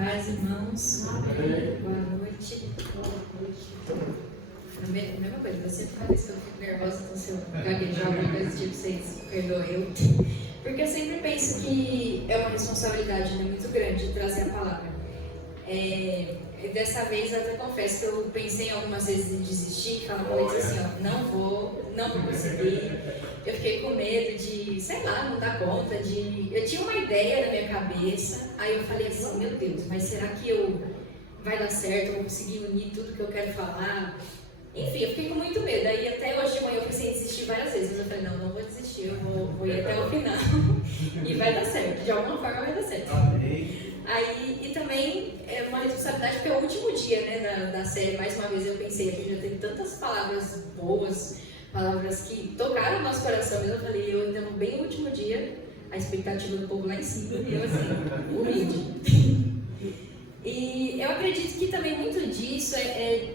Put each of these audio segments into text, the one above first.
paz, irmãos. Amém. Boa noite. A mesma coisa, você faz isso, eu fico nervosa, então se eu gaguejar alguma coisa tipo, vocês perdoem eu. Porque eu sempre penso que é uma responsabilidade, né, muito grande trazer a palavra. Dessa vez eu até confesso que eu pensei algumas vezes em desistir, falar com eles assim, ó, não vou conseguir. Eu fiquei com medo de, sei lá, não dar conta de... Eu tinha uma ideia na minha cabeça, aí eu falei assim, meu Deus, mas será que vai dar certo, eu vou conseguir unir tudo que eu quero falar? Enfim, eu fiquei com muito medo. Aí até hoje de manhã eu pensei em desistir várias vezes, mas eu falei, não vou desistir, eu vou ir até o final e vai dar certo, de alguma forma vai dar certo. Amém. Aí, e também é uma responsabilidade porque é o último dia, né, da série. Mais uma vez eu pensei, que já teve tantas palavras boas, palavras que tocaram o nosso coração, mas eu falei, eu ainda no bem último dia, a expectativa do povo lá em cima, e eu assim, humilde. E eu acredito que também muito disso é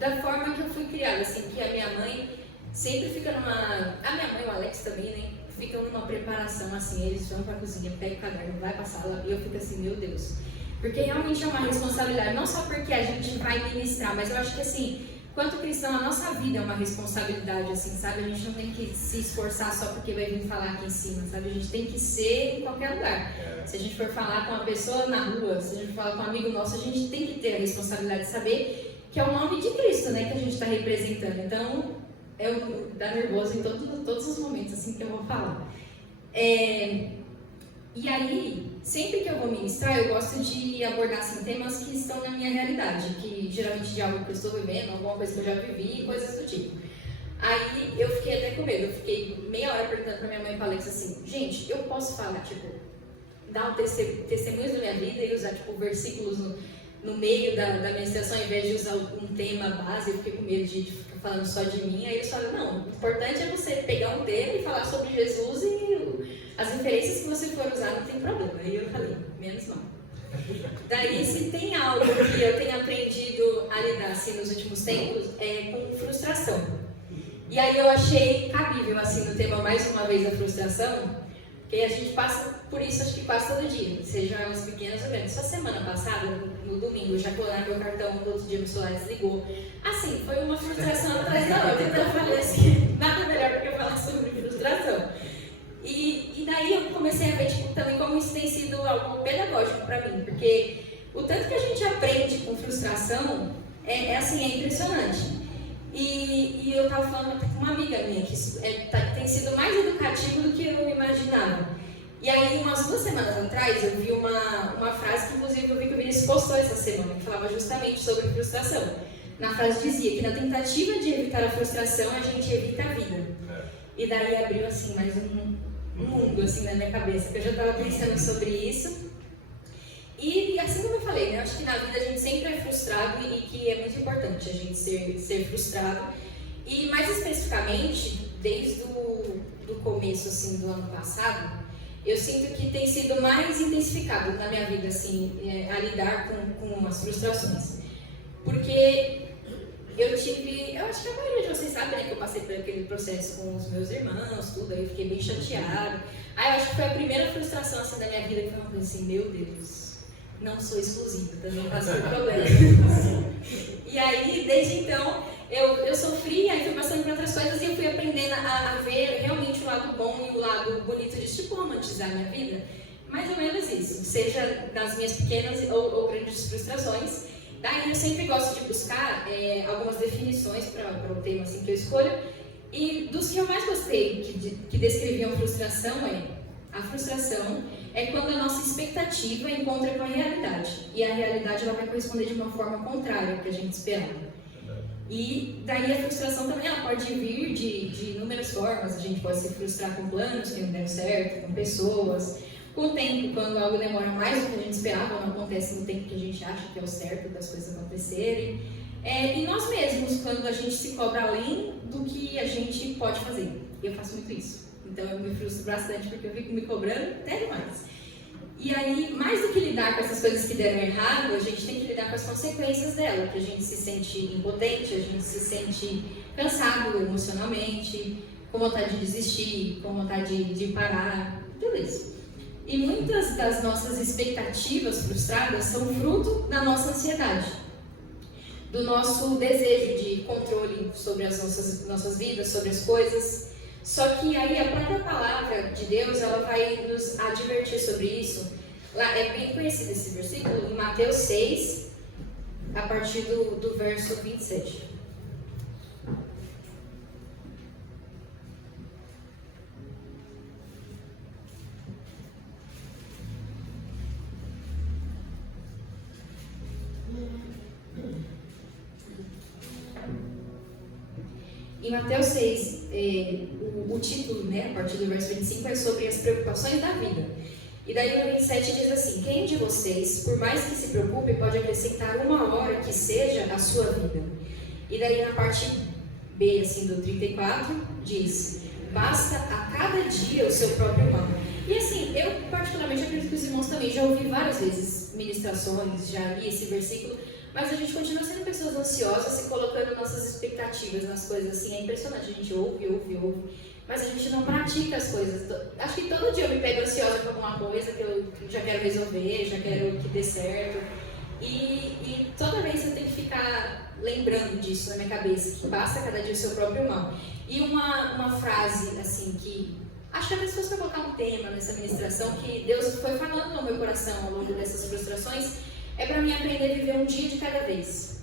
da forma que eu fui criada, assim, que a minha mãe sempre fica numa... A minha mãe e o Alex também, né? Ficam numa preparação, assim, eles vão pra cozinha, pega o caderno, vai pra sala, e eu fico assim, meu Deus. Porque realmente é uma responsabilidade, não só porque a gente vai ministrar, mas eu acho que, assim, quanto cristão, a nossa vida é uma responsabilidade, assim, sabe? A gente não tem que se esforçar só porque vai vir falar aqui em cima, sabe? A gente tem que ser em qualquer lugar. Se a gente for falar com uma pessoa na rua, se a gente for falar com um amigo nosso, a gente tem que ter a responsabilidade de saber que é o nome de Cristo, né, que a gente está representando. Então, dá nervoso em todos os momentos, assim, que eu vou falar. E aí, sempre que eu vou ministrar, eu gosto de abordar, assim, temas que estão na minha realidade, que geralmente de algo que eu estou vivendo, alguma coisa que eu já vivi, coisas do tipo. Aí, eu fiquei até com medo, eu fiquei meia hora perguntando pra minha mãe e pra Alex assim, gente, eu posso falar, tipo, dar um testemunho da minha vida e usar, tipo, versículos no meio da ministração, ao invés de usar um tema base, eu fiquei com medo de ficar falando só de mim. Aí eles falaram, não, o importante é você pegar um tema e falar sobre Jesus e as referências que você for usar não tem problema. Aí eu falei, menos mal. Daí, se tem algo que eu tenho aprendido a lidar assim, nos últimos tempos, é com frustração. E aí eu achei cabível assim, no tema mais uma vez da frustração, porque a gente passa por isso acho que quase todo dia, sejam elas pequenas ou grandes. Só semana passada, no domingo, já colaram meu cartão, no outro dia meu celular desligou. Assim, foi uma frustração atrás da outra. Então eu falei assim, nada melhor do que eu falar sobre frustração. E daí eu comecei a ver tipo, também como isso tem sido algo pedagógico para mim, porque o tanto que a gente aprende com frustração assim, é impressionante. E eu estava falando com uma amiga minha que tem sido mais educativo do que eu imaginava. E aí, umas 2 semanas atrás, eu vi uma frase que, inclusive, eu vi que o Vinícius postou essa semana, que falava justamente sobre frustração. Na frase dizia que na tentativa de evitar a frustração, a gente evita a vida. E daí abriu, assim, mais um mundo, assim, na minha cabeça, que eu já estava pensando sobre isso. E assim como eu falei, né, eu acho que na vida a gente sempre é frustrado e que é muito importante a gente ser frustrado. E mais especificamente, desde do começo assim, do ano passado, eu sinto que tem sido mais intensificado na minha vida assim, a lidar com as frustrações. Porque eu acho que a maioria de vocês sabe, né, que eu passei por aquele processo com os meus irmãos, tudo, aí eu fiquei bem chateada. Aí eu acho que foi a primeira frustração assim, da minha vida que foi uma coisa assim, meu Deus, não sou exclusiva, também passei por problemas. E aí, desde então, eu sofri, aí fui passando por outras coisas e eu fui aprendendo a ver realmente o lado bom e o lado bonito de, tipo, romantizar a minha vida. Mais ou menos isso, seja nas minhas pequenas ou grandes frustrações. Daí eu sempre gosto de buscar algumas definições para o tema assim, que eu escolho. E dos que eu mais gostei, que descreviam frustração, a frustração é quando a nossa expectativa encontra com a realidade. E a realidade ela vai corresponder de uma forma contrária ao que a gente esperava. E daí a frustração também ela pode vir de inúmeras formas. A gente pode se frustrar com planos que não deram certo, com pessoas, com o tempo, quando algo demora mais do que a gente esperava, ou não acontece no tempo que a gente acha que é o certo das coisas acontecerem. E nós mesmos, quando a gente se cobra além do que a gente pode fazer. Eu faço muito isso. Então eu me frustro bastante porque eu fico me cobrando até demais. E aí, mais do que lidar com essas coisas que deram errado, a gente tem que lidar com as consequências dela, que a gente se sente impotente, a gente se sente cansado emocionalmente, com vontade de desistir, com vontade de parar, tudo isso. E muitas das nossas expectativas frustradas são fruto da nossa ansiedade, do nosso desejo de controle sobre as nossas vidas, sobre as coisas. Só que aí a própria palavra de Deus, ela vai nos advertir sobre isso. Lá é bem conhecido esse versículo, em Mateus 6, a partir do verso 27. Em Mateus 6, o título, né, a partir do verso 25, é sobre as preocupações da vida. E daí no 27 diz assim: quem de vocês, por mais que se preocupe, pode acrescentar uma hora que seja a sua vida? E daí na parte B, assim, do 34, diz: basta a cada dia o seu próprio mal. E assim, eu particularmente acredito que os irmãos também já ouvi várias vezes ministrações, já li esse versículo, mas a gente continua sendo pessoas ansiosas e colocando nossas expectativas nas coisas, assim, é impressionante, a gente ouve, mas a gente não pratica as coisas. Acho que todo dia eu me pego ansiosa por alguma coisa que eu já quero resolver, já quero que dê certo, e toda vez eu tenho que ficar lembrando disso na minha cabeça, que basta cada dia o seu próprio mal. E uma frase, assim, que acho que às vezes fosse para colocar um tema nessa ministração, que Deus foi falando no meu coração ao longo dessas frustrações, é para mim aprender a viver um dia de cada vez.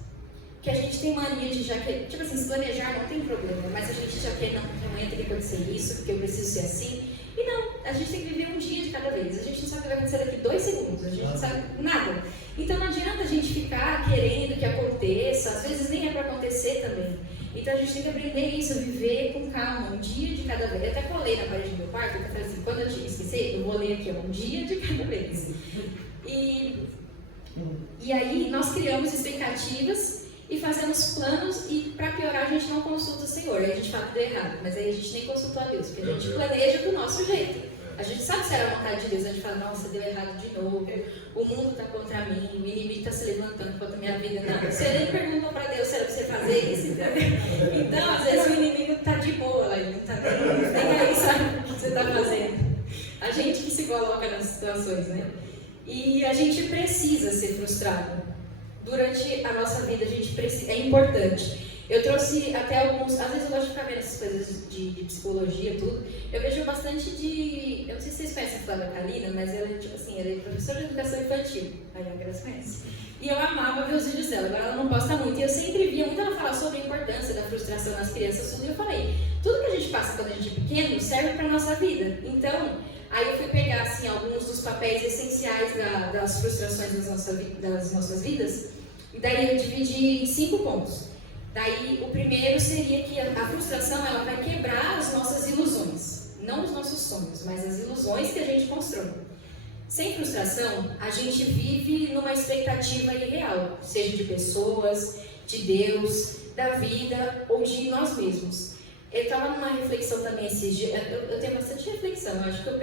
Que a gente tem mania de já querer, tipo assim, se planejar não tem problema, mas a gente já quer, não, amanhã tem que acontecer isso, porque eu preciso ser assim. E não, a gente tem que viver um dia de cada vez. A gente não sabe o que vai acontecer daqui 2 segundos, a gente não sabe nada. Então não adianta a gente ficar querendo que aconteça, às vezes nem é para acontecer também. Então a gente tem que aprender isso, viver com calma, um dia de cada vez. Eu até colei na parede do meu quarto, eu falei assim, quando eu te esquecer, eu vou ler aqui, um dia de cada vez. E aí nós criamos expectativas e fazemos planos, e para piorar a gente não consulta o Senhor. Aí a gente fala que deu errado, mas aí a gente nem consultou a Deus, porque a gente planeja do nosso jeito. A gente sabe se era a vontade de Deus, a gente fala, nossa, deu errado de novo, o mundo está contra mim, o inimigo está se levantando contra a minha vida. Não, você nem perguntou para Deus se era para você fazer isso, entendeu? Então, às vezes o inimigo está de boa lá, ele não está nem aí, sabe o que você está fazendo. A gente que se coloca nas situações, né? E a gente precisa ser frustrado. Durante a nossa vida, a gente precisa, é importante. Eu trouxe até alguns, às vezes eu gosto de ficar vendo essas coisas de psicologia, tudo. Eu vejo bastante de, eu não sei se vocês conhecem a Flávia Kalina, mas ela é tipo assim, ela é professora de educação infantil. Aí a Graça conhece. E eu amava ver os vídeos dela, agora ela não posta muito. E eu sempre via muito ela falar sobre a importância da frustração nas crianças, tudo. E eu falei, tudo que a gente passa quando a gente é pequeno serve para a nossa vida. Então, aí eu fui pegar assim, alguns dos papéis essenciais das frustrações das nossas vidas, e daí eu dividi em 5 pontos. Daí o primeiro seria que a frustração ela vai quebrar as nossas ilusões, não os nossos sonhos, mas as ilusões que a gente constrói. Sem frustração, a gente vive numa expectativa irreal, seja de pessoas, de Deus, da vida ou de nós mesmos. Eu estava numa reflexão também esses dias, eu tenho bastante reflexão, eu acho que eu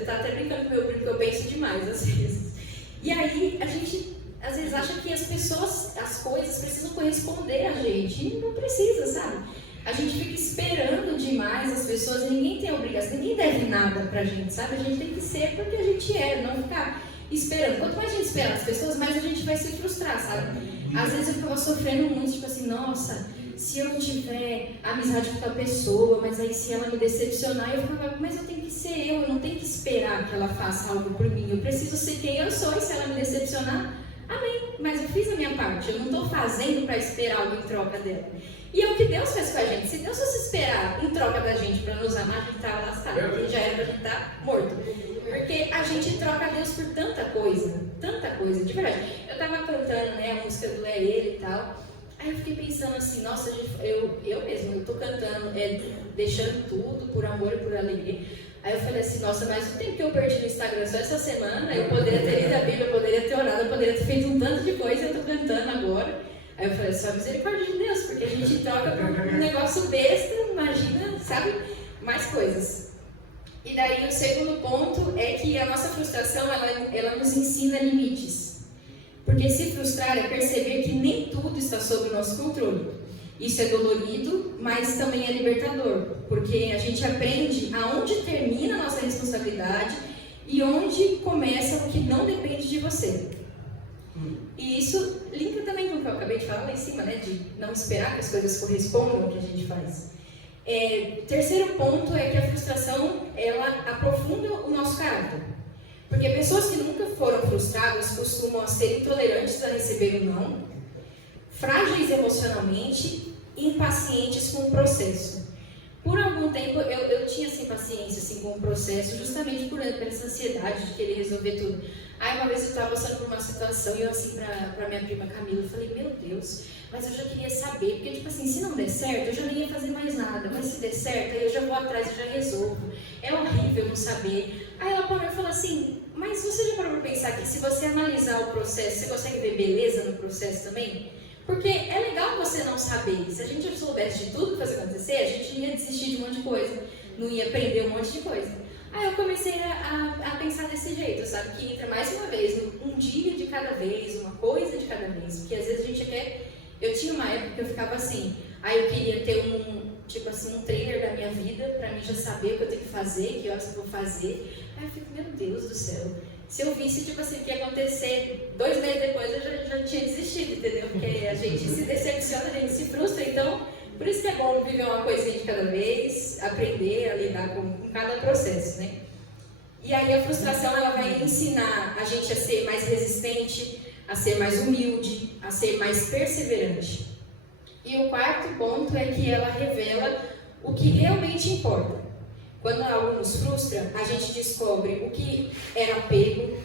estava até brincando com o meu primo que eu penso demais às vezes. E aí a gente às vezes acha que as pessoas, as coisas precisam corresponder a gente, e não precisa, sabe? A gente fica esperando demais as pessoas, e ninguém tem obrigação, ninguém deve nada pra gente, sabe? A gente tem que ser porque a gente é, não ficar esperando. Quanto mais a gente espera as pessoas, mais a gente vai se frustrar, sabe? Às vezes eu ficava sofrendo muito, tipo assim, nossa, se eu não tiver amizade com tal pessoa, mas aí se ela me decepcionar, eu ficava, mas eu tenho que ser eu não tenho que esperar que ela faça algo por mim, eu preciso ser quem eu sou, e se ela me decepcionar, amém, mas eu fiz a minha parte, eu não estou fazendo para esperar algo em troca dela. E é o que Deus faz com a gente. Se Deus fosse esperar em troca da gente para nos amar, a gente estava lascado, porque já era para a gente estar morto. Porque a gente troca Deus por tanta coisa, de verdade. Eu estava cantando, né, a música do É Ele e tal, aí eu fiquei pensando assim, nossa, eu mesma, eu estou cantando, deixando tudo por amor e por alegria. Aí eu falei assim, nossa, mas o tempo que eu perdi no Instagram só essa semana, eu poderia ter lido a Bíblia, eu poderia ter orado, eu poderia ter feito um tanto de coisa, eu estou cantando agora. Aí eu falei, só misericórdia de Deus, porque a gente troca por um negócio besta, imagina, sabe, mais coisas. E daí o segundo ponto é que a nossa frustração, ela nos ensina limites. Porque se frustrar é perceber que nem tudo está sob o nosso controle. Isso é dolorido, mas também é libertador, porque a gente aprende aonde termina a nossa responsabilidade e onde começa o que não depende de você. E isso linka também com o que eu acabei de falar lá em cima, né? De não esperar que as coisas correspondam ao que a gente faz. Terceiro ponto é que a frustração, ela aprofunda o nosso caráter. Porque pessoas que nunca foram frustradas costumam ser intolerantes a receber o não, frágeis emocionalmente e impacientes com o processo. Por algum tempo eu tinha assim, paciência assim, com o processo, justamente por essa ansiedade de querer resolver tudo. Aí uma vez eu estava passando por uma situação e eu assim para minha prima Camila, eu falei, meu Deus, mas eu já queria saber, porque tipo assim, se não der certo, eu já nem ia fazer mais nada, mas se der certo, aí eu já vou atrás e já resolvo. É horrível não saber. Aí ela parou e falou assim, mas você já parou para pensar que se você analisar o processo, você consegue ver beleza no processo também? Porque é legal você não saber. Se a gente já soubesse de tudo que fosse acontecer, a gente ia desistir de um monte de coisa, não ia aprender um monte de coisa. Aí eu comecei a pensar desse jeito, sabe? Que entra mais uma vez, um dia de cada vez, uma coisa de cada vez. Porque às vezes a gente quer... Eu tinha uma época que eu ficava assim, aí eu queria ter um trailer da minha vida, pra mim já saber o que eu tenho que fazer, que horas eu vou fazer. Aí eu fico, meu Deus do céu. Se eu visse, tipo assim, o que ia acontecer 2 meses depois, eu já tinha desistido, entendeu? Porque a gente se decepciona, a gente se frustra, então, por isso que é bom viver uma coisinha de cada vez, aprender a lidar com cada processo, né? E aí a frustração, ela vai ensinar a gente a ser mais resistente, a ser mais humilde, a ser mais perseverante. E o quarto ponto é que ela revela o que realmente importa. Quando algo nos frustra, a gente descobre o que era apego,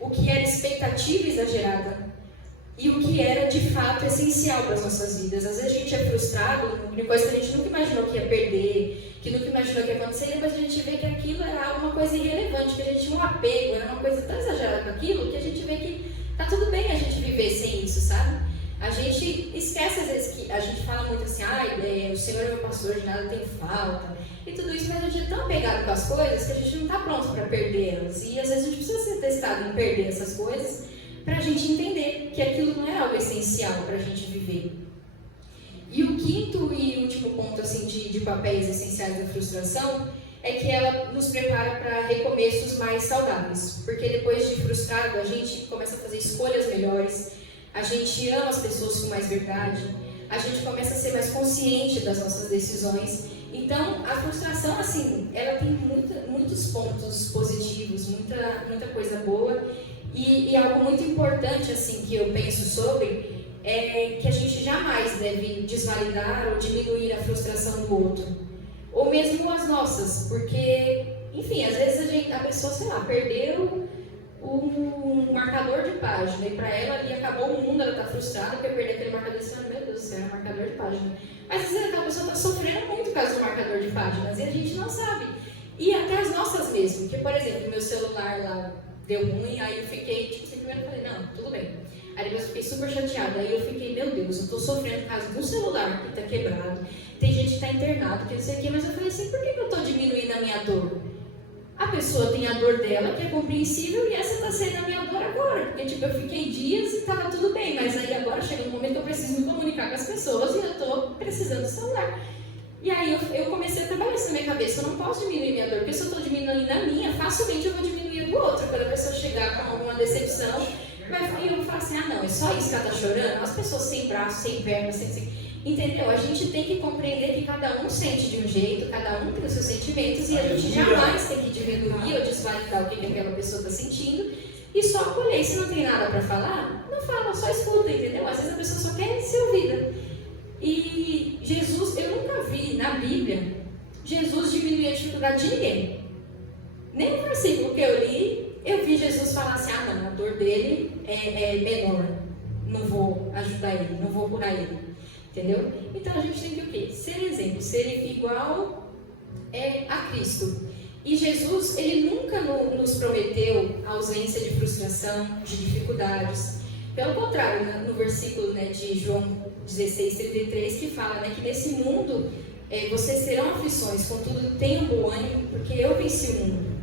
o que era expectativa exagerada e o que era de fato essencial para as nossas vidas. Às vezes a gente é frustrado com coisa que a gente nunca imaginou que ia perder, que nunca imaginou que ia acontecer, e depois a gente vê que aquilo era uma coisa irrelevante, que a gente tinha um apego, era uma coisa tão exagerada com aquilo, que a gente vê que tá tudo bem a gente viver sem isso, sabe? A gente esquece às vezes que a gente fala muito assim, o Senhor é meu pastor, de nada tem falta, e tudo isso, mas a gente é tão apegado com as coisas que a gente não está pronto para perder elas. E às vezes a gente precisa ser testado em perder essas coisas para a gente entender que aquilo não é algo essencial para a gente viver. E o quinto e último ponto assim, de papéis essenciais da frustração é que ela nos prepara para recomeços mais saudáveis. Porque depois de frustrado, a gente começa a fazer escolhas melhores, a gente ama as pessoas com mais verdade, a gente começa a ser mais consciente das nossas decisões. Então, a frustração, assim, ela tem muitos pontos positivos, muita coisa boa. E algo muito importante, assim, que eu penso sobre, é que a gente jamais deve desvalidar ou diminuir a frustração do outro. Ou mesmo as nossas, porque, enfim, às vezes a pessoa, sei lá, perdeu um marcador de página, e para ela ali acabou o mundo, ela está frustrada porque perdeu aquele marcador, e meu Deus do céu, é um marcador de página. Mas às vezes a pessoa está sofrendo muito por causa do marcador de páginas e a gente não sabe. E até as nossas mesmo, que por exemplo, meu celular lá deu ruim, aí eu fiquei, tipo assim, primeiro eu falei, não, tudo bem. Aí depois eu fiquei super chateada, aí eu fiquei, meu Deus, eu estou sofrendo por causa do celular que está quebrado, tem gente que está internado, que não sei o quê, mas eu falei assim, por que eu estou diminuindo a minha dor? A pessoa tem a dor dela, que é compreensível, e essa está sendo a minha dor agora. Porque, tipo, eu fiquei dias e estava tudo bem, mas aí agora chega um momento que eu preciso me comunicar com as pessoas e eu estou precisando do celular. E aí eu comecei a trabalhar isso na minha cabeça, eu não posso diminuir minha dor, porque se eu estou diminuindo a minha, facilmente eu vou diminuir a do outro. Quando a pessoa chegar com alguma decepção, eu vou falar assim, não, é só isso que ela está chorando? As pessoas sem braço, sem perna, sem... Entendeu? A gente tem que compreender que cada um sente de um jeito, cada um tem os seus sentimentos e a gente jamais tem que diminuir ou desvalidar o que aquela pessoa está sentindo e só acolher. Se não tem nada para falar, não fala, só escuta, entendeu? Às vezes a pessoa só quer ser ouvida. E Jesus, eu nunca vi na Bíblia Jesus diminuir a dificuldade de ninguém. Nem no versículo que eu li, eu vi Jesus falar assim, não, a dor dele é menor, não vou ajudar ele, não vou curar ele. Entendeu? Então a gente tem que o quê? Ser exemplo, ser igual a Cristo. E Jesus, ele nunca nos prometeu ausência de frustração, de dificuldades. Pelo contrário, no versículo de João 16:33, que fala que nesse mundo vocês terão aflições, contudo tenham bom ânimo, porque eu venci o mundo.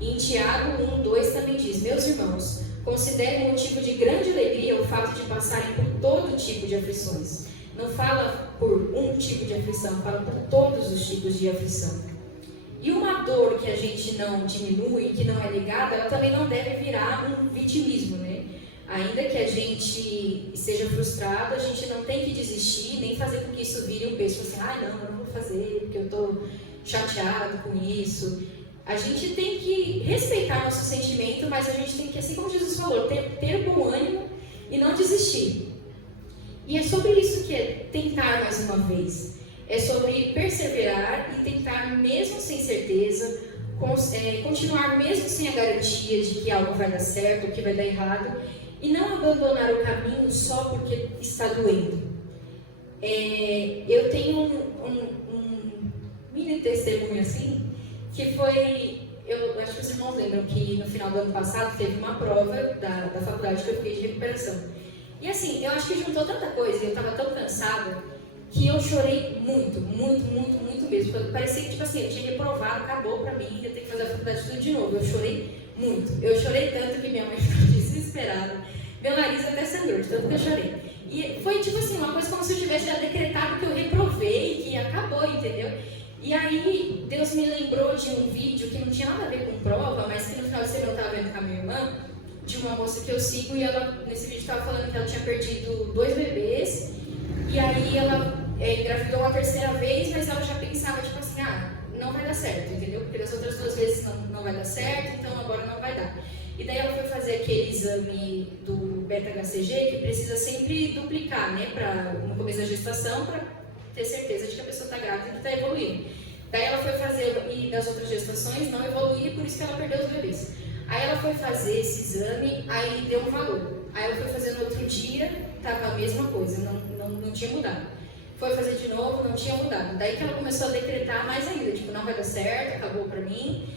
E em Tiago 1:2 também diz, meus irmãos, considerem motivo de grande alegria o fato de passarem por todo tipo de aflições. Não fala por um tipo de aflição, fala por todos os tipos de aflição. E uma dor que a gente não diminui, que não é ligada, ela também não deve virar um vitimismo, né? Ainda que a gente esteja frustrado, a gente não tem que desistir, nem fazer com que isso vire um peso, assim, não, eu não vou fazer, porque eu estou chateado com isso. A gente tem que respeitar nosso sentimento, mas a gente tem que, assim como Jesus falou, ter bom ânimo e não desistir. E é sobre isso que é tentar mais uma vez. É sobre perseverar e tentar mesmo sem certeza, continuar mesmo sem a garantia de que algo vai dar certo ou que vai dar errado, e não abandonar o caminho só porque está doendo. Eu tenho um mini testemunho assim, que foi, eu acho que os irmãos lembram que no final do ano passado teve uma prova da faculdade que eu fiquei de recuperação. E assim, eu acho que juntou tanta coisa e eu estava tão cansada que eu chorei muito mesmo. Parecia que, tipo assim, eu tinha reprovado, acabou pra mim, eu tenho que fazer a faculdade tudo de novo. Eu chorei muito. Eu chorei tanto que minha mãe ficou desesperada. Meu nariz até sangrou, de tanto que eu chorei. E foi, tipo assim, uma coisa como se eu tivesse já decretado que eu reprovei, que acabou, entendeu? E aí, Deus me lembrou de um vídeo que não tinha nada a ver com prova, mas que no final de semana eu estava vendo com a minha irmã, de uma moça que eu sigo, e ela, nesse vídeo, estava falando que ela tinha perdido 2 bebês, e aí ela engravidou a terceira vez, mas ela já pensava, tipo assim, não vai dar certo, entendeu? Porque das outras 2 vezes não vai dar certo, então agora não vai dar. E daí ela foi fazer aquele exame do beta-HCG, que precisa sempre duplicar, né, no começo da gestação, para ter certeza de que a pessoa está grávida e que está evoluindo. Daí ela foi fazer, e das outras gestações não evoluía, por isso que ela perdeu os bebês. Aí ela foi fazer esse exame, aí deu um valor. Aí ela foi fazer no outro dia, estava a mesma coisa, não tinha mudado. Foi fazer de novo, não tinha mudado. Daí que ela começou a decretar mais ainda, tipo, não vai dar certo, acabou pra mim.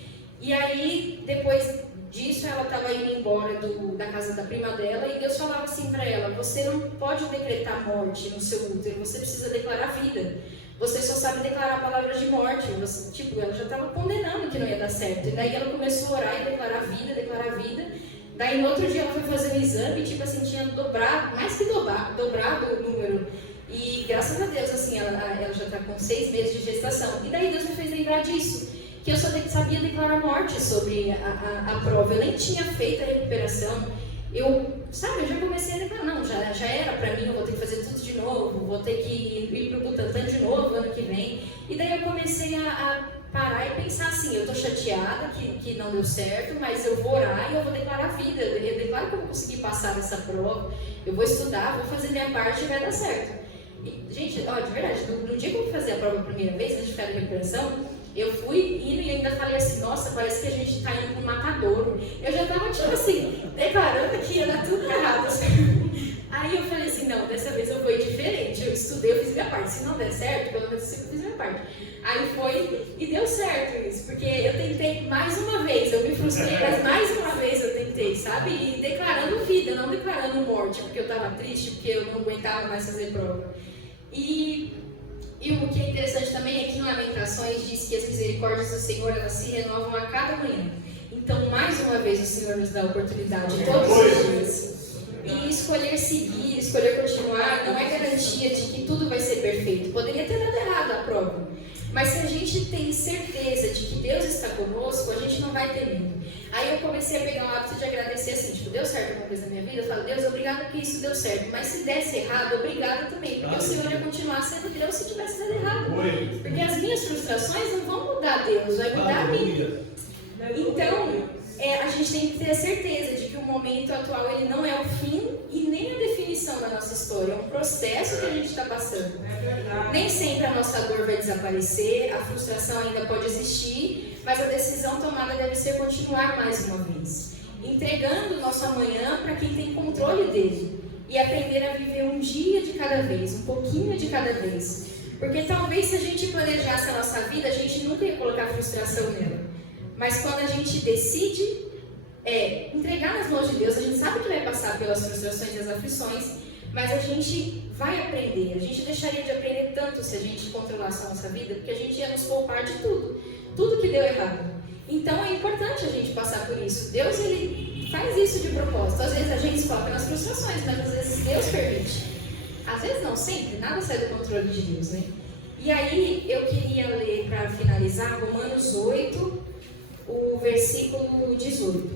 E aí, depois disso, ela estava indo embora da casa da prima dela e Deus falava assim para ela: você não pode decretar morte no seu útero, você precisa declarar vida. Você só sabe declarar palavras de morte. Ela já estava condenando que não ia dar certo. E daí ela começou a orar e declarar vida. Daí no outro dia ela foi fazer o exame, tipo assim, tinha dobrado, mais que dobrado o número. E graças a Deus, assim, ela já está com 6 meses de gestação. E daí Deus me fez lembrar disso, que eu só sabia declarar morte sobre a prova. Eu nem tinha feito a recuperação. Eu já comecei a declarar, não, já era pra mim, eu vou ter que fazer tudo de novo, vou ter que ir pro Butantan de novo ano que vem. E daí eu comecei a parar e pensar assim, eu tô chateada que não deu certo, mas eu vou orar e eu vou declarar a vida. Eu declaro que eu vou conseguir passar nessa prova, eu vou estudar, vou fazer minha parte e vai dar certo. E, gente, de verdade, no dia que eu fui fazer a prova a primeira vez, antes de ficar de recuperação, eu fui indo e ainda falei assim, nossa, parece que a gente tá indo pro matadouro. Eu já tava, tipo assim, declarando que ia dar tudo errado. Aí eu falei assim, não, dessa vez eu vou ir diferente. Eu estudei, eu fiz minha parte. Se não der certo, pelo menos eu fiz minha parte. Aí foi e deu certo isso, porque eu tentei mais uma vez, eu me frustrei, mas mais uma vez eu tentei, sabe? E declarando vida, não declarando morte, porque eu tava triste, porque eu não aguentava mais fazer prova. E o que é interessante também é que em Lamentações diz que as misericórdias do Senhor, elas se renovam a cada manhã. Então, mais uma vez, o Senhor nos dá a oportunidade todos os dias. E escolher seguir, escolher continuar, não é garantia de que tudo vai ser perfeito. Poderia ter dado errado a prova. Mas se a gente tem certeza de que Deus está conosco, a gente não vai ter medo. Aí eu comecei a pegar um hábito de agradecer assim, tipo, deu certo alguma coisa na minha vida? Eu falo, Deus, obrigado que isso deu certo. Mas se desse errado, obrigado também. Porque o Senhor ia continuar sendo Deus se tivesse dado errado. Porque as minhas frustrações não vão mudar Deus, vai mudar a mim. Então, a gente tem que ter a certeza de que o momento atual ele não é o fim e nem a definição da nossa história. É um processo que a gente está passando. Nem sempre a nossa dor vai desaparecer, a frustração ainda pode existir, mas a decisão tomada deve ser continuar mais uma vez. Entregando o nosso amanhã para quem tem controle dele. E aprender a viver um dia de cada vez, um pouquinho de cada vez. Porque talvez se a gente planejasse a nossa vida, a gente nunca ia colocar frustração nela. Mas quando a gente decide entregar nas mãos de Deus, a gente sabe que vai passar pelas frustrações e as aflições, mas a gente vai aprender. A gente deixaria de aprender tanto se a gente controlasse a nossa vida, porque a gente ia nos poupar de tudo que deu errado. Então é importante a gente passar por isso. Deus, ele faz isso de propósito. Às vezes a gente se foca nas frustrações, mas às vezes Deus permite. Às vezes não, sempre, nada sai do controle de Deus, né? E aí eu queria ler, para finalizar, Romanos 8, o versículo 18.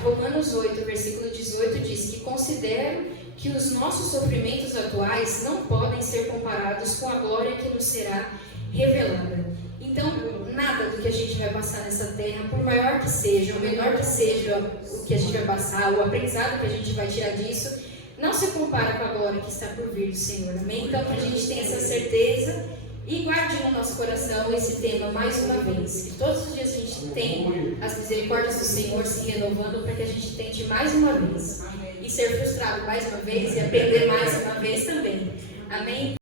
Romanos 8, versículo 18 diz que considero que os nossos sofrimentos atuais não podem ser comparados com a glória que nos será revelada. Então, nada do que a gente vai passar nessa terra, por maior que seja, ou menor que seja o que a gente vai passar, o aprendizado que a gente vai tirar disso, não se compara com a glória que está por vir do Senhor. Amém? Então, que a gente tenha essa certeza e guarde no nosso coração esse tema mais uma vez. Que todos os dias a gente tem as misericórdias do Senhor se renovando para que a gente tente mais uma vez. E ser frustrado mais uma vez e aprender mais uma vez também. Amém?